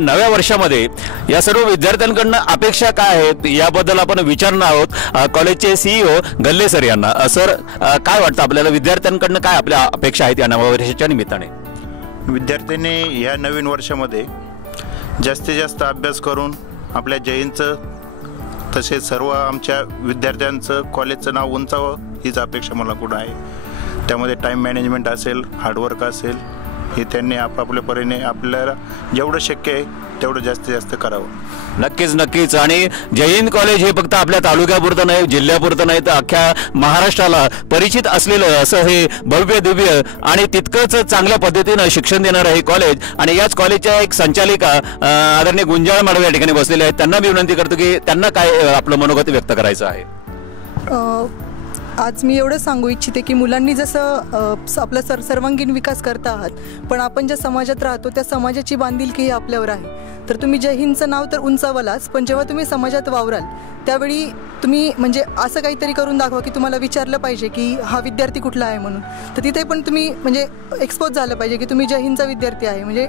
नव्या वर्षामध्ये या सर्व विद्यार्थ्यांकडून अपेक्षा काय आहेत याबद्दल आपण विचारणार आहोत कॉलेजचे CEO गल्ले सर यांना। सर, काय वाटतं आपल्याला विद्यार्थ्यांकडून काय आपल्या अपेक्षा आहेत या नव्या वर्षाच्या निमित्ताने? विद्यार्थ्यांनी या नवीन वर्षामध्ये जास्तीत जास्त अभ्यास करून आपल्या जयंतचं तसेच सर्व आमच्या विद्यार्थ्यांचं कॉलेजचं नाव उंचावं हीच अपेक्षा मला कुठं आहे। त्यामध्ये टाईम मॅनेजमेंट असेल, हार्डवर्क असेल, हे त्यांनी आपापल्या परीने आपल्याला जेवढं शक्य आहे तेवढं जास्तीत जास्त करावं। नक्कीच नक्कीच। आणि जय हिंद कॉलेज हे फक्त आपल्या तालुक्यापुरतं नाही, जिल्ह्यापुरतं नाही, तर अख्ख्या महाराष्ट्राला परिचित असलेलं असं हे भव्य दिव्य आणि तितकंच चांगल्या पद्धतीनं शिक्षण देणारं हे कॉलेज। आणि याच कॉलेजच्या एक संचालिका आदरणीय गुंजाळ मॅडम या ठिकाणी बसलेले आहेत। त्यांना मी विनंती करतो की त्यांना काय आपलं मनोगत व्यक्त करायचं आहे। आज मी एवढं सांगू इच्छिते की मुलांनी जसं आपला सर्वांगीण विकास करता आहात, पण आपण ज्या समाजात राहतो त्या समाजाची बांधिलकी ही आपल्यावर आहे। तर तुम्ही जय हिंदचं नाव तर उंचावलाच, पण जेव्हा तुम्ही समाजात वावराल त्यावेळी तुम्ही म्हणजे असं काहीतरी करून दाखवा की तुम्हाला विचारलं पाहिजे की हा विद्यार्थी कुठला आहे म्हणून। तर तिथे पण तुम्ही म्हणजे एक्सपोज झालं पाहिजे की तुम्ही जय हिंदचा विद्यार्थी आहे, म्हणजे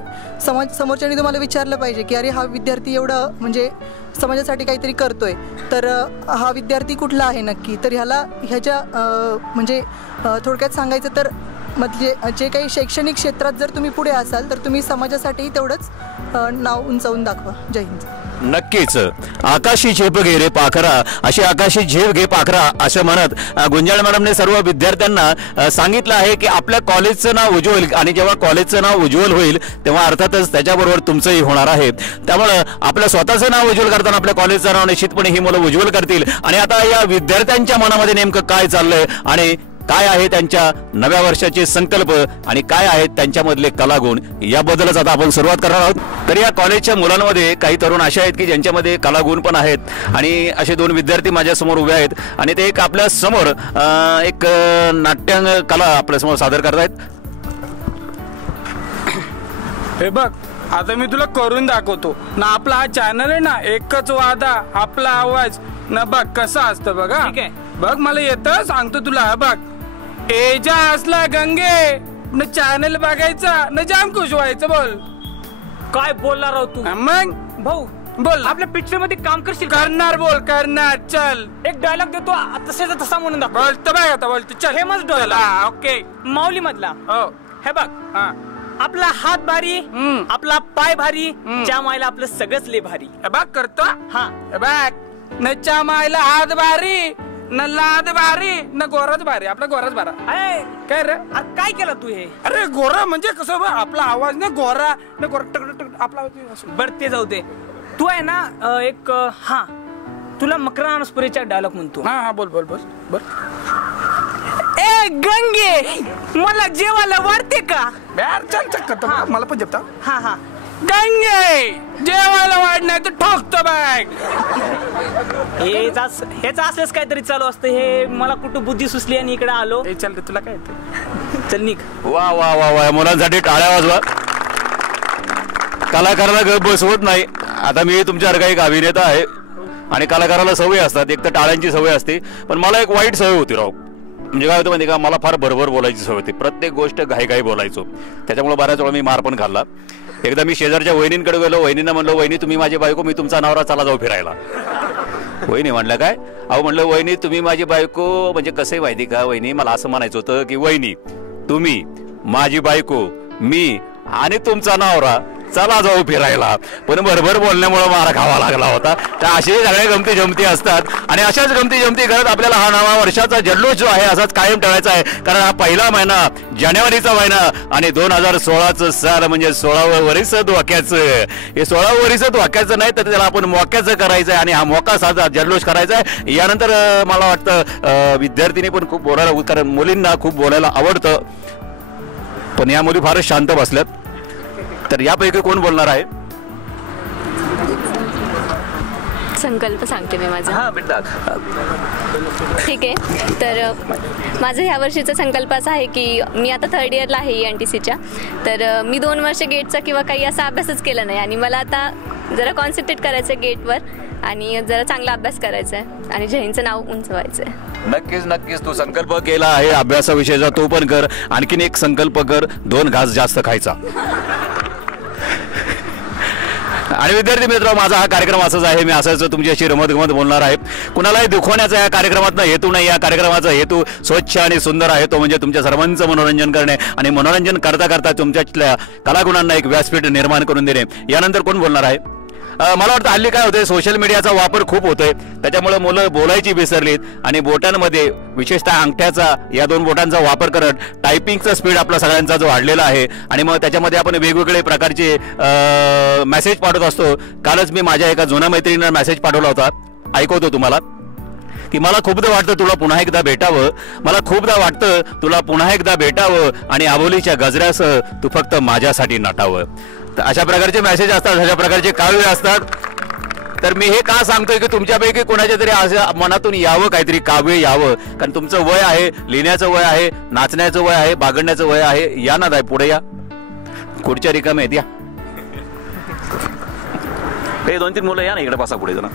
समोरच्याने तुम्हाला विचारलं पाहिजे की अरे हा विद्यार्थी एवढं म्हणजे समाजासाठी काहीतरी करतोय, तर हा विद्यार्थी कुठला आहे नक्की। तर ह्याच्या म्हणजे थोडक्यात सांगायचं तर म्हणजे जे काही शैक्षणिक क्षेत्रात जर तुम्ही पुढे असाल तर तुम्ही समाजासाठीही तेवढंच नाव उंचावून दाखवा। जय हिंद। नक्कीच। आकाशी झेप घे रे पाखरा, अशी आकाशी झेप घे पाखरा असं म्हणत गुंजाळ मॅडमने सर्व विद्यार्थ्यांना सांगितलं आहे की आपल्या कॉलेजचं नाव उज्ज्वल, आणि जेव्हा कॉलेजचं नाव उज्ज्वल होईल तेव्हा अर्थातच त्याच्याबरोबर तुमचंही होणार आहे। त्यामुळे आपलं स्वतःचं नाव उज्ज्वल करताना आपल्या कॉलेजचं नाव निश्चितपणे ही मुलं उज्ज्वल करतील। आणि आता या विद्यार्थ्यांच्या मनामध्ये नेमकं काय चाललंय आणि काय आहे त्यांच्या नव्या वर्षाचे संकल्प आणि काय आहेत त्यांच्यामधले कलागुण याबद्दलच आता आपण सुरुवात करणार आहोत। तर या कॉलेजच्या मुलांमध्ये काही तरुण असे आहेत की ज्यांच्यामध्ये कलागुण पण आहेत, आणि असे दोन विद्यार्थी माझ्या समोर उभे आहेत आणि ते एक आपल्या समोर एक नाट्यांग कला आपल्या समोर सादर करतायत। हे बघ, आता मी तुला करून दाखवतो ना। आपला हा चॅनल आहे ना, एकच वादा आपला आवाज ना, बघ कसं असतं बघा। ठीक आहे, बघ मला येतं, सांगतो तुला। बघ, एजा असला गंगे न चॅनल बघायचा न जाम खुश व्हायचं। बोल काय बोलणार आहो तू? मग भाऊ बोल, आपल्या पिक्चर मध्ये काम करशील? करणार, बोल करणार। चल एक डायलॉग देतो तसेच तसा म्हणून दाखव। बोलतो बघ, आता बोलतो। चल, फेमस डायलॉग। ओके, माऊली मधला। हो, हे बघ, आपला हात भारी, आपला पाय भारी, च्या मायला आपलं सगळंच लय भारी। बघ करतो। हा, बघ, नच्या मायला हात भारी न लाद भारी न गोराच भारी, आपला गोराच भारा। काय रे, अरे काय केलं तू हे? अरे गोरा म्हणजे कसं बघ, आपला आवाज ना गोरा न गोरा आपला बरं ते जाऊ दे। तू आहे ना एक हा तुला मकरा अनस्पुरीचा डायलॉग म्हणतो। हा हा, बोल बोल बोल बोल। ए गंगे, मला जेवायला वाढते का? यार चल चल, मला पण जेवता। हा हा, गंगे जेवायला वाढणार तर ठोकतो बॅग। हेच असलंच काहीतरी चालू असतं। हे मला कुठं बुद्धी सुचली आणि इकडे आलो। चल रे, तुला काय येतं? चल निघ। वा वा वा वा, मुलांसाठी टाळ्या वाजवा। कलाकाराला गप बसवत नाही। आता मी तुमच्यासारखा एक अभिनेता आहे आणि कलाकाराला सवय असतात, एक तर टाळ्यांची सवय असते, पण मला एक वाईट सवय होती राव। म्हणजे काय होतं माहिती का, मला फार भरभर बोलायची सवय होती, प्रत्येक गोष्ट घाई बोलायचो। त्याच्यामुळे बऱ्याच वेळा मी मार पण खाल्ला। एकदा मी शेजारच्या वहिनींकडे गेलो, वहिनींना म्हणलो, वहिनी तुम्ही माझी बायको, मी तुमचा नवरा, चला जाऊ फिरायला। वहिनी म्हणलं काय? अहो म्हणलं, वहिनी तुम्ही माझी बायको, म्हणजे कसं आहे माहिती का वहिनी, मला असं म्हणायचं होतं की वहिनी तुम्ही माझी बायको, मी आणि तुमचा नवरा, चला जाऊ फिरायला। पण भरभर बोलण्यामुळे मारा खावा लागला होता। तर असे सगळे गमती जमती असतात आणि अशाच गमती जमती करत आपल्याला हा नवा वर्षाचा जल्लोष जो आहे असाच कायम ठेवायचा आहे। कारण हा पहिला महिना, जानेवारीचा महिना, आणि 2016चं साल म्हणजे 16वं वर्ष धोक्याचं। हे 16वं वर्ष धोक्याचं नाही तर त्याला आपण मोक्याचं करायचं आहे आणि हा मोका साधा जल्लोष करायचा आहे। यानंतर मला वाटतं विद्यार्थींनी पण खूप बोलायला, कारण मुलींना खूप बोलायला आवडतं, पण या मुली फारच शांत बसल्यात। तर यापैकी कोण बोलणार आहे? संकल्प सांगते मी माझा। हा बेटा, ठीक आहे। तर माझं ह्या वर्षीचा संकल्प असा आहे की मी आता 3rd इयरला आहे ENTCच्या। तर मी 2 वर्ष गेटचा किंवा काही असा अभ्यासच केला नाही आणि मला आता जरा कॉन्सन्ट्रेट करायचं आहे गेटवर आणि जरा चांगला अभ्यास करायचा आहे आणि जयंतचं नाव उंचवायचं आहे। नक्कीच नक्कीच, तू संकल्प केला आहे अभ्यासाविषयीचा, तो पण कर। आणखीन एक संकल्प कर, 2 घास जास्त खायचा। आणि विद्यार्थी मित्र, माझा हा कार्यक्रम असाच आहे. मी असंच तुमच्याशी रमत-गमत बोलणार आहे. कुणालाही दुखवण्याचा या कार्यक्रमातनं हेतू नाही. या कार्यक्रमाचा हेतू स्वच्छ आणि सुंदर आहे, तो म्हणजे तुमच्या सर्वांचं मनोरंजन करणे आणि मनोरंजन करता करता तुमच्यातल्या कलागुणांना एक व्यासपीठ निर्माण करून देणे. यानंतर कोण बोलणार आहे? मला वाटतं हल्ली काय होतंय, सोशल मीडियाचा वापर खूप होतोय, त्याच्यामुळे मुलं बोलायची विसरलीत आणि बोटांमध्ये विशेषतः अंगठ्याचा, या 2 बोटांचा वापर करत टायपिंगचा स्पीड आपला सगळ्यांचा जो वाढलेला आहे आणि मग त्याच्यामध्ये आपण वेगवेगळे प्रकारचे मेसेज पाठवत असतो. कालच मी माझ्या एका जुन्या मैत्रिणीला मेसेज पाठवला होता, ऐकवतो तुम्हाला, की मला खूपदा वाटतं तुला पुन्हा एकदा भेटावं, मला खूपदा वाटतं तुला पुन्हा एकदा भेटावं आणि आबोलीच्या गजऱ्यासह तू फक्त माझ्यासाठी नटावं. तर अशा प्रकारचे मेसेज असतात, अशा प्रकारचे काव्य असतात. तर मी हे का सांगतोय की तुमच्यापैकी कोणाच्या तरी असं मनातून यावं, काहीतरी काव्य यावं, कारण तुमचं वय आहे, लिहिण्याचं वय आहे, नाचण्याचं वय आहे, बागडण्याचं वय आहे. या ना दाय, पुढे या, खुर्च्या रिकाम्या आहेत, या. हे 2-3 मुलं या ना इकडे, बसा पुढे जरा.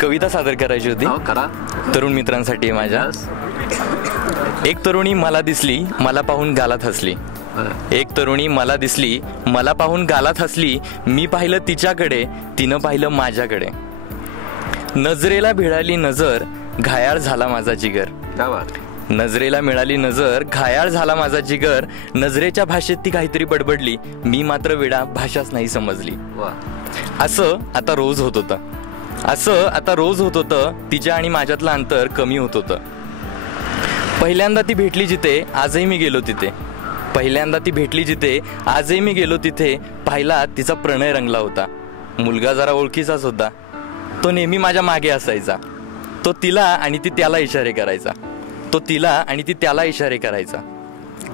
कविता सादर करायची होती करा. तरुण मित्रांसाठी माझ्या. एक तरुणी मला दिसली, मला पाहून गालात हसली. एक तरुणी मला दिसली, मला पाहून गालात हसली. मी पाहिलं तिच्याकडे, तिनं पाहिलं माझ्याकडे. नजरेला भिळाली नजर, घायाळ झाला माझा जिगर. नजरेला मिळाली नजर, घायाळ झाला माझा जिगर. नजरेच्या भाषेत ती काहीतरी बडबडली, मी मात्र वेडा, भाषाच नाही समजली. असं आता रोज होत होतं, असं आता रोज होत होतं. तिच्या आणि माझ्यातलं अंतर कमी होत होतं. पहिल्यांदा ती भेटली जिथे, आजही मी गेलो तिथे. पहिल्यांदा ती भेटली जिथे, आजही मी गेलो तिथे. पाहिला तिचा प्रणय रंगला होता. मुलगा जरा ओळखीचाच होता, तो नेहमी माझ्या मागे असायचा. तो तिला आणि ती त्याला इशारे करायचा, तो तिला आणि ती त्याला इशारे करायचा.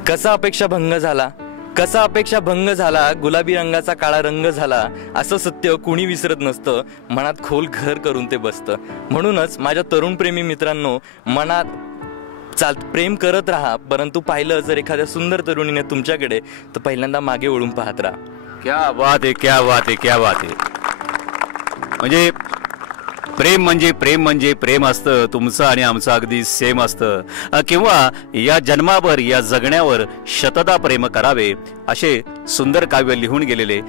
कसा अपेक्षा भंग झाला, कसा अपेक्षा भंग झाला. गुलाबी रंगाचा काळा रंग झाला. असं सत्य कुणी विसरत नसतं, मनात खोल घर करून ते बसतं. म्हणूनच माझ्या तरुण प्रेमी मित्रांनो, मनात प्रेम करत राहा, परंतु पाहिलं जर एखाद्या सुंदर तरुणीने तुमच्याकडे, तर पहिल्यांदा मागे वळून पाहत राहा. क्या बात आहे, क्या बात आहे, क्या बात आहे. म्हणजे प्रेम म्हणजे प्रेम असतं, तुमचं आणि आमचं अगदी सेम असतं. किंवा या जन्मावर, या जगण्यावर शतदा प्रेम करावे, असे सुंदर काव्य लिहून गेलेले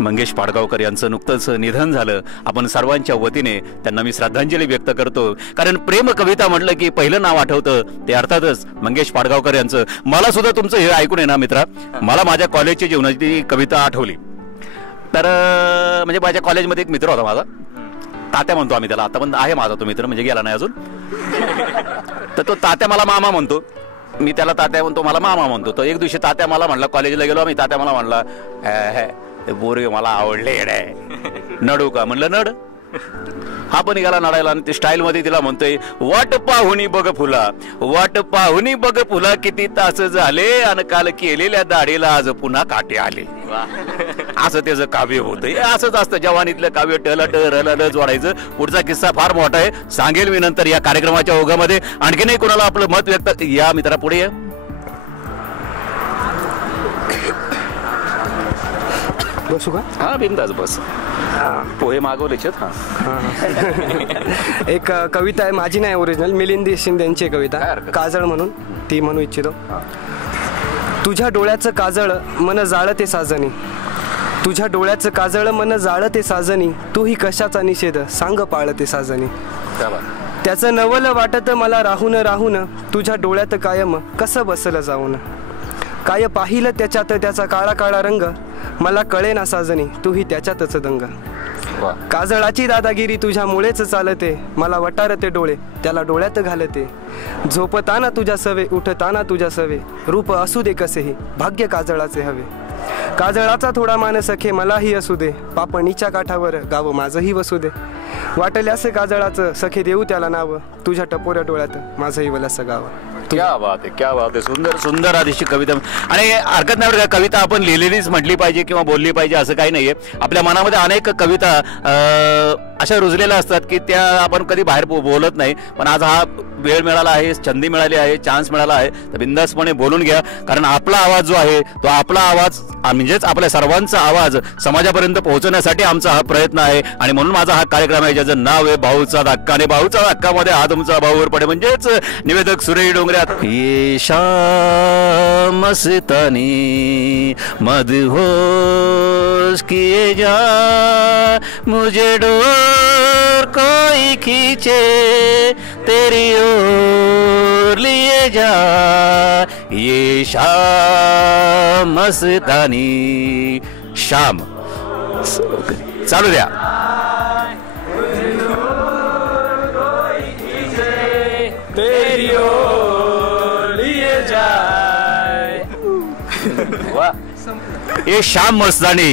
मंगेश पाडगावकर यांचं नुकतंच निधन झालं. आपण सर्वांच्या वतीने त्यांना मी श्रद्धांजली व्यक्त करतो. कारण प्रेम कविता म्हटलं की पहिलं नाव आठवतं ते अर्थातच मंगेश पाडगावकर यांचं. मला सुद्धा तुमचं हे ऐकून आहे ना मित्रा, मला माझ्या कॉलेजच्या जीवनाची कविता आठवली. तर म्हणजे माझ्या कॉलेजमध्ये एक मित्र होता माझा, तात्या म्हणतो आम्ही त्याला, आता पण आहे माझा तो मित्र, म्हणजे गेला नाही अजून. तर तो तात्या मला मामा म्हणतो, मी त्याला तात्या म्हणतो, मला मामा म्हणतो. तर एक दिवशी तात्या मला म्हणला, कॉलेजला गेलो आम्ही, तात्या मला म्हणला, ते बोरगे मला आवडले, नडू का? म्हणलं नड. हा पण निघाला नडायला आणि ते स्टाईल मध्ये तिला म्हणतोय, वाट पाहुणी बघ फुला, वाट पाहुणी बघ फुला, किती तास झाले आणि काल केलेल्या दाढीला आज पुन्हा काटे आले. असं त्याचं काव्य होतं. असंच असतं जवानीतलं काव्य, टल जोडायचं. पुढचा किस्सा फार मोठा आहे, सांगेल मी नंतर या कार्यक्रमाच्या ओघामध्ये. आणखीनही कोणाला आपलं मत व्यक्त, या मित्रा पुढे या. बसू का? हा बिंदास बस. पोहे मागवले. एक कविता आहे, माझी नाही ओरिजिनल, मिलिंद शिंदे यांची कविता, काजळ म्हणून, ती म्हणू इच्छितो. तुझ्या डोळ्याचं काजळ मन जाळते साजनी, तुझ्या डोळ्याचं काजळ मन जाळते साजनी. तू ही कशाचा निषेध सांग पाळते साजनी. त्याचं नवल वाटत मला राहून राहून, तुझ्या डोळ्यात कायम कसं बसलं जाऊन. काय पाहिलं त्याच्यात त्याचा काळा काळा रंग, मला कळे ना साजनी तूही त्याच्यातच दंग. काजळाची दादागिरी तुझ्यामुळेच चालते, मला वटारते डोळे त्याला डोळ्यात घालते. झोपताना तुझ्या सवे, उठताना तुझ्या सवे, रूप असू दे कसेही भाग्य काजळाचे हवे. काजळाचा थोडा मान सखे मलाही असू दे, पापणीच्या काठावर गाव माझंही वसू दे. वाटल्यास काजळाचं सखे देऊ त्याला नाव, तुझ्या टपोऱ्या डोळ्यात माझंही वलसं गाव. क्या बात आहे, क्या बात आहे. सुंदर सुंदर आदिशी कविता. आणि हरकत नाही बरं, कविता आपण लिहिलेलीच म्हटली पाहिजे किंवा बोलली पाहिजे असं काही नाहीये. आपल्या मनामध्ये अनेक कविता अशा रुजलेल्या असतात की त्या आपण कधी बाहेर बोलत नाही. पण आज हा वेळ मिळाला आहे, संधी मिळाली आहे, चान्स मिळाला आहे तर बिंदासपणे बोलून घ्या. कारण आपला आवाज जो आहे तो आपला आवाज म्हणजेच आपल्या सर्वांचा आवाज समाजापर्यंत पोहोचवण्यासाठी आमचा हा प्रयत्न आहे. आणि म्हणून माझा हा कार्यक्रम आहे ज्याचं नाव आहे भाऊचा धक्का. आणि भाऊचा धक्कामध्ये हा तुमचा भाऊवर पडे म्हणजेच निवेदक सुरेश डोंगऱ्यात. ये शाम मस्तानी मदहोश किए जा मुझे डोर कोई खींचे तेरी ओर लिए जा ये शाम मस्तानी शाम. चालू द्या. तेरी ओर लिए जाए. ये शाम मस्तानी.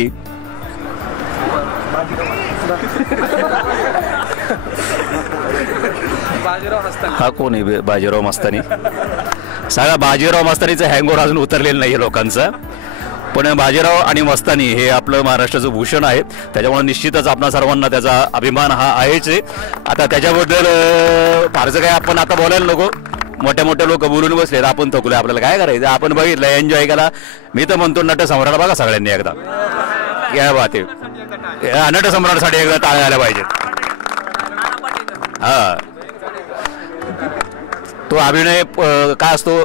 हा कोण आहे बाजीराव मस्तानी? सगळा बाजीराव मस्तानीचं हँगओव्हर अजून उतरलेलं नाही लोकांचं. पण बाजीराव आणि मस्तानी हे आपलं महाराष्ट्राचं भूषण आहे. त्याच्यामुळे निश्चितच आपणा सर्वांना त्याचा अभिमान हा आहेच आहे. आता त्याच्याबद्दल फारसं काय आपण आता बोलायला नको. मोठ्या मोठ्या लोक बोलून बसले आपण थकलोय. आपल्याला काय करायचं? आपण बघितलं, एन्जॉय केला. मी तर म्हणतो नटसम्राट बघा सगळ्यांनी एकदा. या बात आहे, नटसम्राटसाठी एकदा टाळ्या आल्या पाहिजेत. हा तो अभिनय काय असतो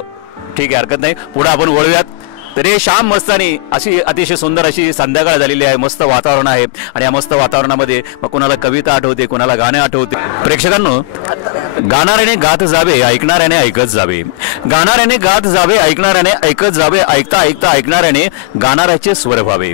ठीक आहे, हरकत नाही. पुढे आपण वळूयात. तर हे शाम मस्तानी अशी अतिशय सुंदर अशी संध्याकाळ झालेली आहे. मस्त वातावरण आहे. आणि या मस्त वातावरणामध्ये मग कोणाला कविता आठवते, कोणाला गाणे आठवते. प्रेक्षकांनो, गाणाऱ्याने गात जावे, ऐकणाऱ्याने ऐकत जावे. गाणाऱ्याने गात जावे, ऐकणाऱ्याने ऐकत जावे. ऐकता ऐकता ऐकणाऱ्याने गाणाऱ्याचे स्वर व्हावे.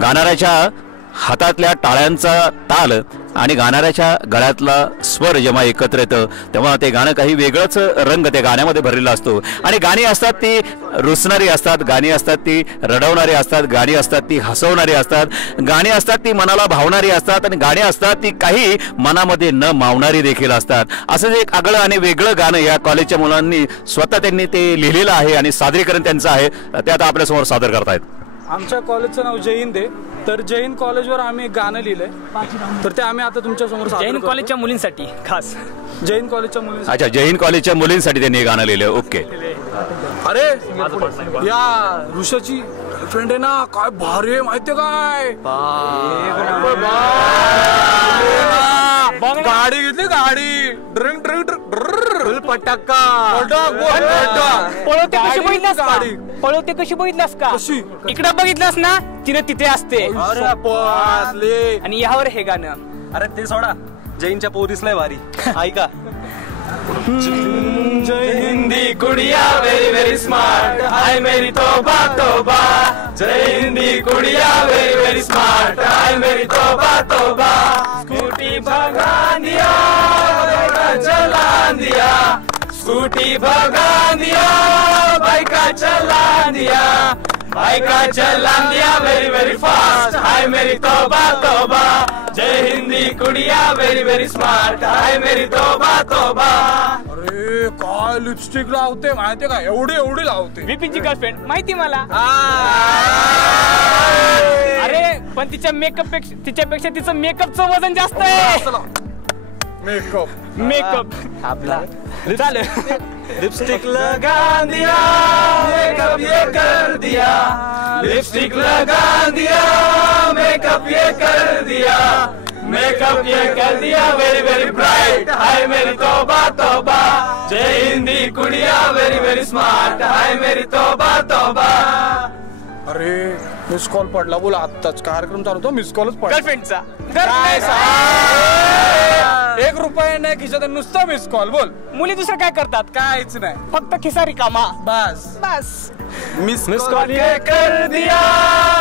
गाणाऱ्याच्या हातातल्या टाळ्यांचा ताल आणि गाणाऱ्याच्या गळ्यातला स्वर जेव्हा एकत्र येतं तेव्हा ते गाणं काही वेगळंच रंग त्या गाण्यामध्ये भरलेला असतो. आणि गाणी असतात ती रुसणारी असतात, गाणी असतात ती रडवणारी असतात, गाणी असतात ती हसवणारी असतात, गाणी असतात ती मनाला भावणारी असतात आणि गाणी असतात ती काही मनामध्ये न मावणारी देखील असतात. असं एक आगळं आणि वेगळं गाणं या कॉलेजच्या मुलांनी स्वतः त्यांनी ते लिहिलेलं आहे आणि सादरीकरण त्यांचं आहे. ते आता आपल्यासमोर सादर करतायत. आमच्या कॉलेजचं नाव जय हिंद आहे. तर जय हिंद कॉलेजवर आम्ही एक गाणं लिहिलंय. तर ते आम्ही आता तुमच्या समोर जय हिंद कॉलेजच्या मुलींसाठी खास. जय हिंद कॉलेजच्या मुलींसाठी. अच्छा, जय हिंद कॉलेजच्या मुलींसाठी त्यांनी हे गाणं लिहिलं. ओके. अरे या ऋषाची फ्रेंड आहे ना, काय भारी आहे माहितीये काय? गाडी घेतली, गाडी ड्रिंक ड्रिंक पटाका पळवते कशी बघितलास का? पळवते कशी बघितलास का? इकडे बघितलास ना, तिने तिथे असते. आणि यावर हे गाणं. अरे ते सोडा, जैनच्या पोरीसलाय भारी. ऐका. जय हिंदी कुड़िया वेरी वेरी स्मार्ट, हाय मेरी तोबा तोबा. जय हिंदी कुड़िया वेरी वेरी स्मार्ट, हाय मेरी तोबा तोबा. स्कूटी भगा दिया, चला दिया. स्कूटी भगा दिया, बाइका चला दिया. बाइका चला दिया वेरी वेरी फास्ट, हाय मेरी तोबा तोबा. जय हिंदी कुड़िया वेरी वेरी स्मार्ट, हाय मेरी तोबा तोबा. अरे काय लिपस्टिक लावते माहितीये का? एवढी एवढी लावते. विपिनची गर्लफ्रेंड माहिती मला. अरे पण तिच्यापेक्षा तिचं मेकअपचं वजन जास्त आहे. मेकअप आपला चालेल. लिपस्टिक लगा दिया, मेकअप ये कर दिया. लिपस्टिक लगा दिया, मेकअप ये कर दिया. मेकअप ये कर दिया वेरी वेरी ब्राइट, हाय मेरी तोबा तोबा. जय हिंदी कुड़िया वेरी वेरी स्मार्ट, हाय मेरी तोबा तोबा. अरे मिस कॉल पडला, बोला आत्ताच कार्यक्रम चालू होता, मिस कॉलच पडला गर्लफ्रेंडचा. 1 रुपया नाही खिशात, नुसतं मिस कॉल. बोल. मुली दुसरं काय करतात? काहीच नाही, फक्त खिसा रिकामा. बस बस. मिस कॉल ये कर दिया,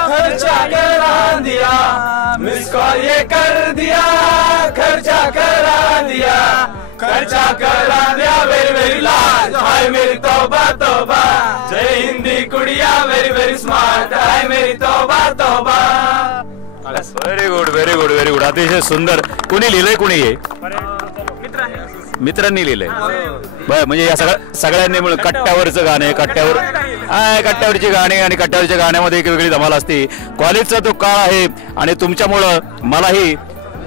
खर्चा करा दिया. मिस कॉल ये कर दिया, खर्चा करा दिया. खर्चा करा दिया वेरी वेरी लाज, हाय मेरी तोबा तोबा. जय हिंदी कुड़िया वेरी वेरी स्मार्ट, हाय मेरी तोबा तोबा. Very good, very good, very good. अतिशय सुंदर. कोणी लिहिलंय? कोणी हे मित्रांनी लिहिलंय. बर, म्हणजे या सगळ्यांनी मिळून कट्ट्यावरचं गाणे, कट्ट्यावरची गाणी आणि कट्ट्यावरच्या गाण्यामध्ये एक वेगळी धमाल असते. कॉलेजचा तो काळ आहे आणि तुमच्यामुळं मलाही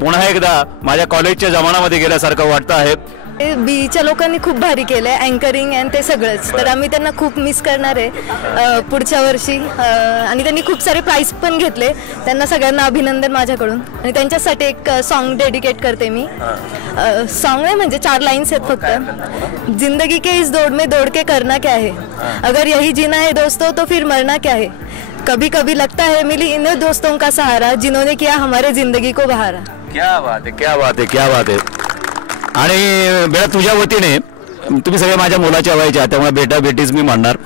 पुन्हा एकदा माझ्या कॉलेजच्या जमान्यामध्ये गेल्यासारखं वाटतं आहे. बीच्या लोकांनी खूप भारी केलंय अँकरिंग अँड ते सगळंच, तर आम्ही त्यांना खूप मिस करणार आहे पुढच्या वर्षी. आणि त्यांनी खूप सारे प्राइज पण घेतले, त्यांना सगळ्यांना अभिनंदन माझ्याकडून. आणि त्यांच्यासाठी एक सॉन्ग डेडिकेट करते मी. सॉन्ग आहे म्हणजे 4 लाइन्स आहेत फक्त. जिंदगी के इस दौड़ में दौड़ के करना क्या है, अगर यही जीना है दोस्तों तो फिर मरना क्या है, कभी कभी लगता है मिली इन दोस्तों का सहारा जिन्होंने किया हमारे जिंदगी को बहारा. क्या बात आहे, क्या बात आहे, क्या बात आहे. आणि बेटा तुझ्या वतीने, तुम्ही सगळे माझ्या मुलाच्या वयाच्या, त्यामुळे बेटा बेटीच मी म्हणणार.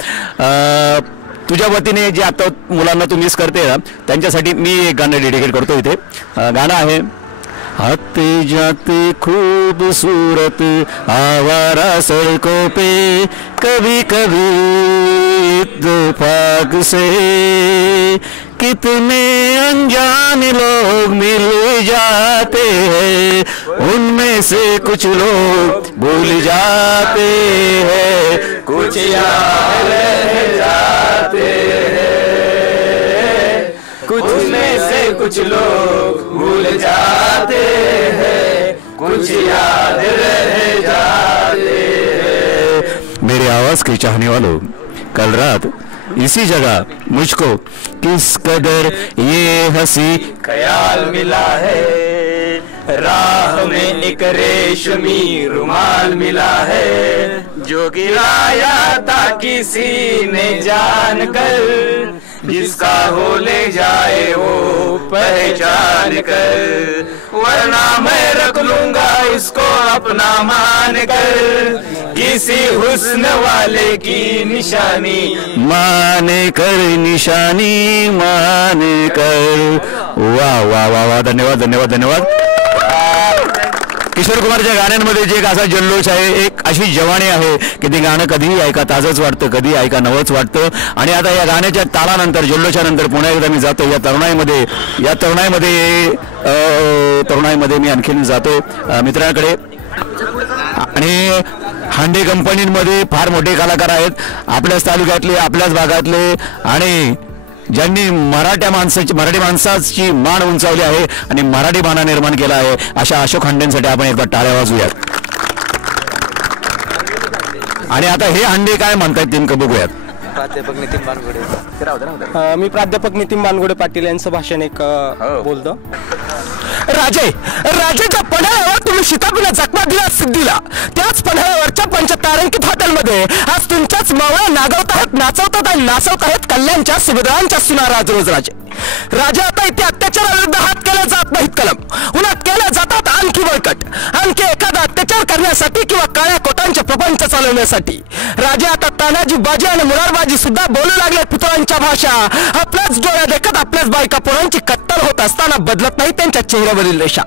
तुझ्या वतीने जे आता मुलांना तू मिस करते ना, त्यांच्यासाठी मी एक गाणं डेडिकेट करतो इथे. गाणं आहे आते जाते खूबसूरत आवारा सड़कों पे कभी कभी इत्तेफाक से कितने अनजान लोग मिल जाते हैं, उनमें से कुछ लोग भूल जाते हैं, कुछ याद रह जाते हैं, कुछ में से कुछ लोग भूल जाते हैं, कुछ याद रह जाते हैं. मेरे आवाज के चाहने वालों, कल रात इसी जगह मुझको किस कदर ये हंसी ख्याल मिला है, राह में एक रेशमी रुमाल मिला है, जो गिराया था किसी ने जान कर, जिसका हो ले जाए वो पहचान कर, वरना मैं रख लूंगा इसको अपना मान कर, किसी हुस्न वाले की निशानी मान कर, निशानी मान कर. वाह वाह वाह वाह, धन्यवाद धन्यवाद धन्यवाद. किशोर कुमारच्या गाण्यांमध्ये जे एक असा जल्लोष आहे, एक अशी जवानी आहे की ते गाणं कधीही ऐका ताजंच वाटतं, कधी ऐका नवंच वाटतं. आणि आता या गाण्याच्या तालानंतर, जल्लोषानंतर पुन्हा एकदा मी जातो या तरुणाईमध्ये मी आणखीन जातो मित्रांकडे. आणि हांडे कंपनीमध्ये फार मोठे कलाकार आहेत आपल्याच तालुक्यातले, आपल्याच भागातले, आणि ज्यांनी मराठी माणसाची मान उंचावली आहे आणि मराठी बाणा निर्माण केला आहे, अशा अशोक हांडेंसाठी आपण एकदा टाळ्या वाजवूयात. आणि आता हे हांडे काय म्हणतायत नेमकं बघूयात. प्राध्यापक नितीन बानगोडे. मी प्राध्यापक नितीन बानगोडे पाटील यांचं भाषण एक बोलतो. राजेच्या पन्हाळ्यावर तुम्ही शिताबीला जखमा दिला सिद्धीला, त्याच पन्हाळ्यावरच्या पंचतारांकित हॉटेलमध्ये आज तुमच्याच मावळ्या नागवत आहेत, नाचवतात आणि नाचवत आहेत कल्याणच्या सुभद्रांच्या सुना रोज राजे. आता इथे अत्याचाराविरुद्ध हात केला जात नाहीत कलम, उन्हात केल्या जातात आणखी बळकट, आणखी एखादा अत्याचार करण्यासाठी किंवा काळ्या कोटांचे प्रपंच चालवण्यासाठी. राजे आता तानाजी बाजी आणि मुरारबाजी सुद्धा बोलू लागले पुतळांच्या भाषा. आपल्याच डोळ्या देखत आपल्याच बायका पोरांची कत्तल होत असताना बदलत नाही त्यांच्या चेहऱ्यावरील रेषा.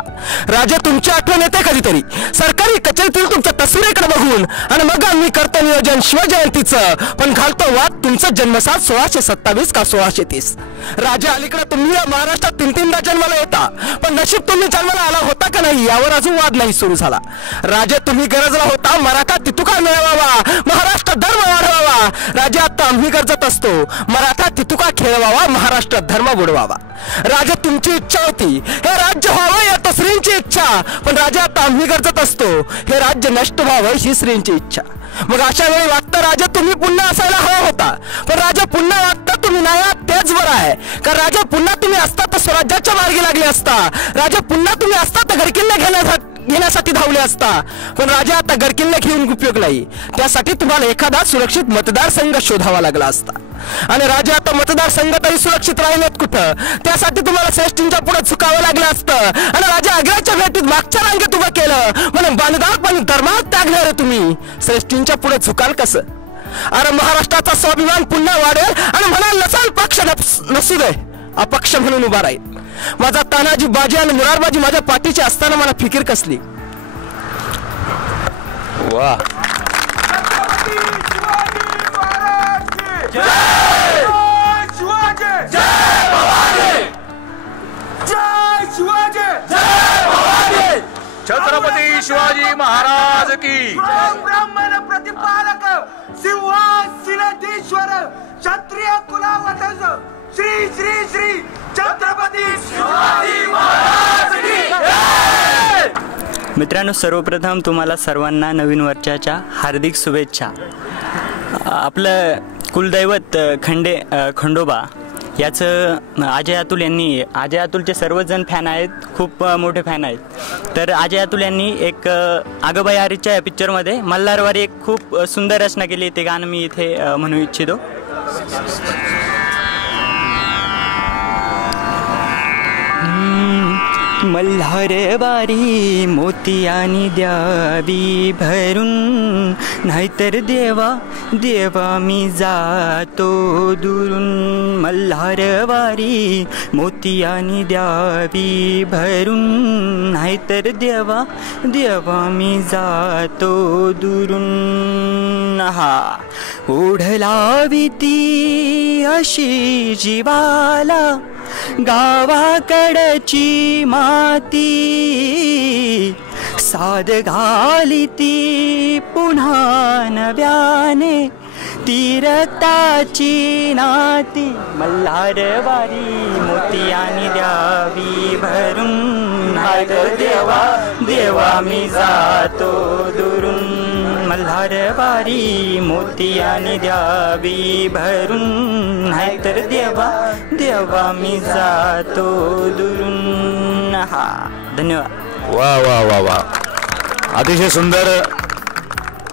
राजे तुमची आठवण येते कधीतरी सरकारी कचेरीतील तुमच्या तस्वीरेकडे बघून, आणि मग आम्ही करतो नियोजन शिवजयंतीचं, पण घालतो वाद तुमचं जन्मसाल 1627 का 1630. राजे अलीकडे तुम्ही या महाराष्ट्रात 3-3दा जन्माला येता, पण नशीब तुम्ही जन्माला आला होता का नाही यावर अजून वाद नाही सुरू झाला. राजे तुम्ही गरजला होता मराठा तितुका मिळवावा, महाराष्ट्र धर्म वाढवावा. राजे आता आम्ही गरजत असतो मराठा तितुका खेळवावा, महाराष्ट्र धर्म बुडवावा. राजे तुमची इच्छा होती हे राज्य व्हावं या तो श्रींची इच्छा, पण राजे आता आम्ही गरजत असतो हे राज्य नष्ट व्हावं ही श्रींची इच्छा. मग अशा वेळी वाटतं राजे तुम्ही पुन्हा असायला हवा होता, पण राजे पुन्हा वाटतं तुम्ही नाही आहात तेच बरं आहे. कारण राजे पुन्हा तुम्ही असता तर स्वराज्याच्या मार्गी लागले असता, राजे पुन्हा तुम्ही असता तर गडकिल्ले घेण्यासाठी धावले असता, पण राजा आता गडकिल्ले घेऊन उपयोग नाही. त्यासाठी तुम्हाला एखादा सुरक्षित मतदारसंघ शोधावा लागला असता, आणि राजा आता मतदारसंघ तरी सुरक्षित राहिलेत कुठं, त्यासाठी तुम्हाला श्रेष्ठींच्या पुढे झुकावं लागलं असतं. आणि राजा आग्र्याच्या भेटीत मागच्या रांगेत उभं केलं म्हणून बांधदार पण धर्मात त्यागणार तुम्ही, श्रेष्ठींच्या पुढे झुकाल कसं. अरे महाराष्ट्राचा स्वाभिमान पुन्हा वाढेल आणि म्हणाल नसाल पक्ष नसू दे, अपक्ष म्हणून उभा राहील. माझा तानाजी बाजी आणि मुरारबाजी माझ्या पाठीची असताना मला फिकीर कसली. वा छत्रपती शिवाजी महाराज की. ब्राह्मण प्रतिपालक सिंहासनाधीश्वर क्षत्रिय कुलावतंस श्री श्री श्री छत्रपती शिवाजी महाराज की. मित्रांनो, सर्वप्रथम तुम्हाला सर्वांना नवीन वर्षाच्या हार्दिक शुभेच्छा. आपलं कुलदैवत खंडोबा याचं अजय अतुलचे सर्वजण फॅन आहेत, खूप मोठे फॅन आहेत. तर अजय अतुल यांनी एक आगबाई हरीच्या या पिक्चरमध्ये मल्हारवारी एक खूप सुंदर रचना केली. ते गाणं मी इथे म्हणू इच्छितो. मल्हारवारी मोतियानी द्यावी भरून, नाहीतर देवा मी जातो दुरून. मल्हारवारी मोतियानी द्यावी भरून, नाहीतर देवा मी जातो दुरून. हा ओढलावी ती अशी जीवाला गावाकडची माती, साद घाली ती पुन्हा नव्याने ती रक्ताची नाती. मल्हारवारी मोतियानी द्यावी भरून, नाहीतर देवा मी जातो दुरून. मल्हारवारी मोतियानी द्यावी भरून, नाहीतर देवा मी जातो दुरून. हा, धन्यवाद. वा वा वा वा, अतिशय सुंदर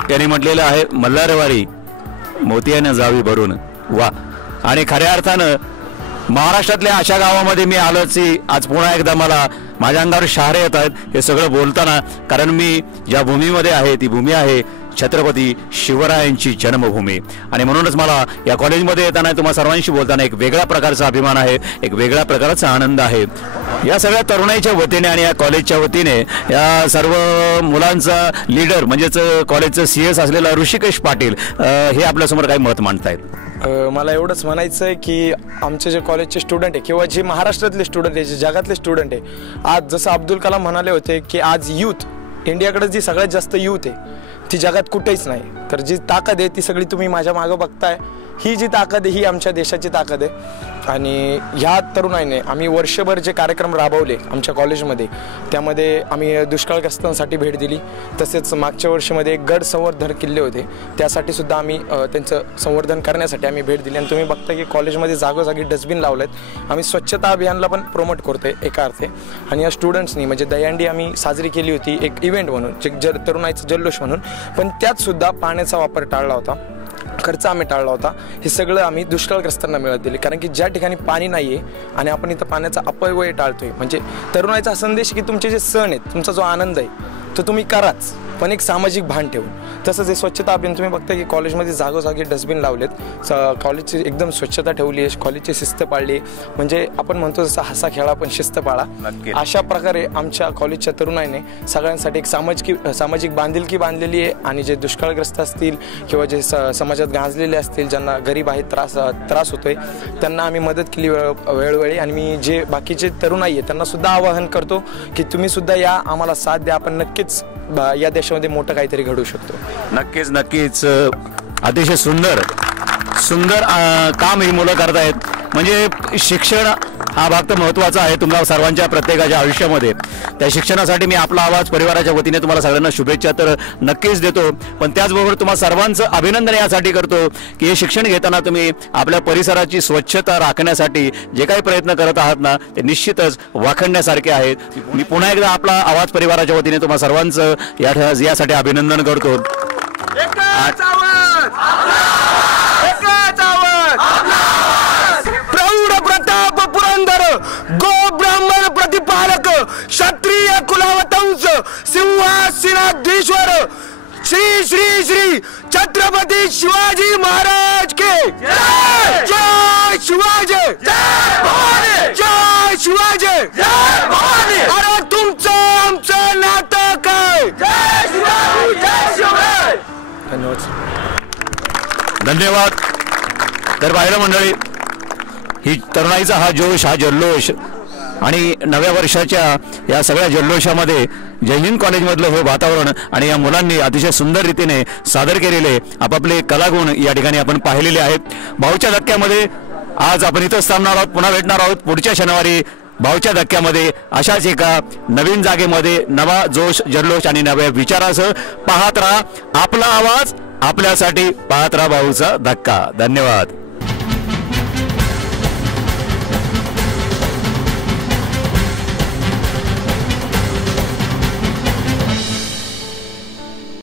त्यांनी म्हटलेलं आहे. मल्हारवारी मोतियाने जावी भरून. वा. आणि खऱ्या अर्थानं महाराष्ट्रातल्या अशा गावामध्ये मी आलोच. आज पुन्हा एकदा मला माझ्या अंगावर शहारे येत आहेत हे सगळं बोलताना, कारण मी ज्या भूमीमध्ये आहे ती भूमी आहे छत्रपती शिवरायांची जन्मभूमी. आणि म्हणूनच मला या कॉलेजमध्ये येताना तुम्हा सर्वांशी बोलताना एक वेगळ्या प्रकारचा अभिमान आहे, एक वेगळ्या प्रकारचा आनंद आहे. या सगळ्या तरुणाईच्या वतीने आणि या कॉलेजच्या वतीने या सर्व मुलांचा लीडर म्हणजेच कॉलेजचं CS असलेला ऋषिकेश पाटील हे आपल्यासमोर काही मत मांडतायत. मला एवढंच म्हणायचं आहे की आमचे जे कॉलेजचे स्टुडंट आहे किंवा जे महाराष्ट्रातले स्टुडंट आहे, जे जगातले स्टुडंट आहे, आज जसं अब्दुल कलाम म्हणाले होते की आज यूथ इंडियाकडे जी सगळ्यात जास्त यूथ आहे ती जगात कुठेच नाही. तर जी ताकद आहे ती सगळी तुम्ही माझ्या मागं बघताय. ही जी ताकद आहे ही आमच्या देशाची ताकद आहे. आणि ह्या तरुणाईने आम्ही वर्षभर जे कार्यक्रम राबवले आमच्या कॉलेजमध्ये, त्यामध्ये आम्ही दुष्काळग्रस्तांसाठी भेट दिली. तसेच मागच्या वर्षीमध्ये गड संवर्धन किल्ले होते, त्यासाठी सुद्धा आम्ही त्यांचं संवर्धन करण्यासाठी आम्ही भेट दिली. आणि तुम्ही बघता की कॉलेजमध्ये जागोजागी डस्टबिन लावले आहेत. आम्ही स्वच्छता अभियानला पण प्रमोट करतोय एका अर्थे. आणि या स्टुडंट्सनी म्हणजे दहीहंडी आम्ही साजरी केली होती एक इव्हेंट म्हणून, तरुणाईचं जल्लोष म्हणून. पण त्यात सुद्धा पाण्याचा वापर टाळला होता, खर्च आम्ही टाळला होता. हे सगळं आम्ही दुष्काळग्रस्तांना मिळत दिले. कारण की ज्या ठिकाणी पाणी नाही आहे आणि आपण इथं पाण्याचा अपव्यय टाळतोय, म्हणजे तरुणाईचा संदेश की तुमचे जे सण आहेत, तुमचा जो आनंद आहे तो तुम्ही कराच, पण एक सामाजिक भान ठेवून. तसंच हे स्वच्छता अभियान तुम्ही बघता की कॉलेजमध्ये जागोजागी डस्टबिन लावलेत, कॉलेजची एकदम स्वच्छता ठेवली आहे, कॉलेजची शिस्त पाळली. म्हणजे आपण म्हणतो जसं हसा खेळा पण शिस्त पाळा, अशा प्रकारे आमच्या कॉलेजच्या तरुणाईने सगळ्यांसाठी एक सामाजिक बांधिलकी बांधलेली आहे. आणि जे दुष्काळग्रस्त असतील किंवा जे समाजात गांजलेले असतील, ज्यांना गरीब आहेत, त्रास होतोय, त्यांना आम्ही मदत केली वेळोवेळी. आणि मी जे बाकीचे तरुणाई आहे त्यांना सुद्धा आवाहन करतो की तुम्ही सुद्धा या, आम्हाला साथ द्या. आपण नक्कीच या देशामध्ये मोठं काहीतरी घडवू शकतो. नक्कीच अतिशय सुंदर काम ही मुलं करतायत. म्हणजे शिक्षण हा भाग तर महत्त्वाचा आहे तुम्हाला सर्वांच्या प्रत्येकाच्या आयुष्यामध्ये. त्या शिक्षणासाठी मी आपला आवाज परिवाराच्या वतीने तुम्हाला सगळ्यांना शुभेच्छा तर नक्कीच देतो. पण त्याचबरोबर तुम्हाला सर्वांचं अभिनंदन यासाठी करतो की हे शिक्षण घेताना तुम्ही आपल्या परिसराची स्वच्छता राखण्यासाठी जे काही प्रयत्न करत आहात ना, ते निश्चितच वाखणण्यासारखे आहेत. मी पुन्हा एकदा आपला आवाज परिवाराच्या वतीने तुम्हाला सर्वांचं यासाठी अभिनंदन करतो. प्रौढ प्रताप पुरंदर गो ब्राह्मण प्रतिपालक क्षत्रिय कुलावतंस सिंहासनाधीश्वर श्री श्री श्री छत्रपती शिवाजी महाराज के जय शिवाजी, जय शिवाजी. अरे तुमचं आमचं नातं काय? धन्यवाद. तर पाहिलं मंडळी, ही तरुणाईचा हा जोश, हा जल्लोष आणि नव्या वर्षाच्या या सगळ्या जल्लोषामध्ये जय हिंद कॉलेजमधलं हे वातावरण आणि या मुलांनी अतिशय सुंदर रीतीने सादर केलेले आपापले कलागुण या ठिकाणी आपण पाहिलेले आहेत. भाऊच्या धक्क्यामध्ये आज आपण इथंच थांबणार आहोत. पुन्हा भेटणार आहोत पुढच्या शनिवारी भाऊच्या धक्क्यामध्ये अशाच एका नवीन जागेमध्ये नवा जोश जल्लोष आणि नव्या विचारासह पाहत राहा आपला आवाज आपल्यासाठी, पाहत राहा भाऊचा धक्का. धन्यवाद.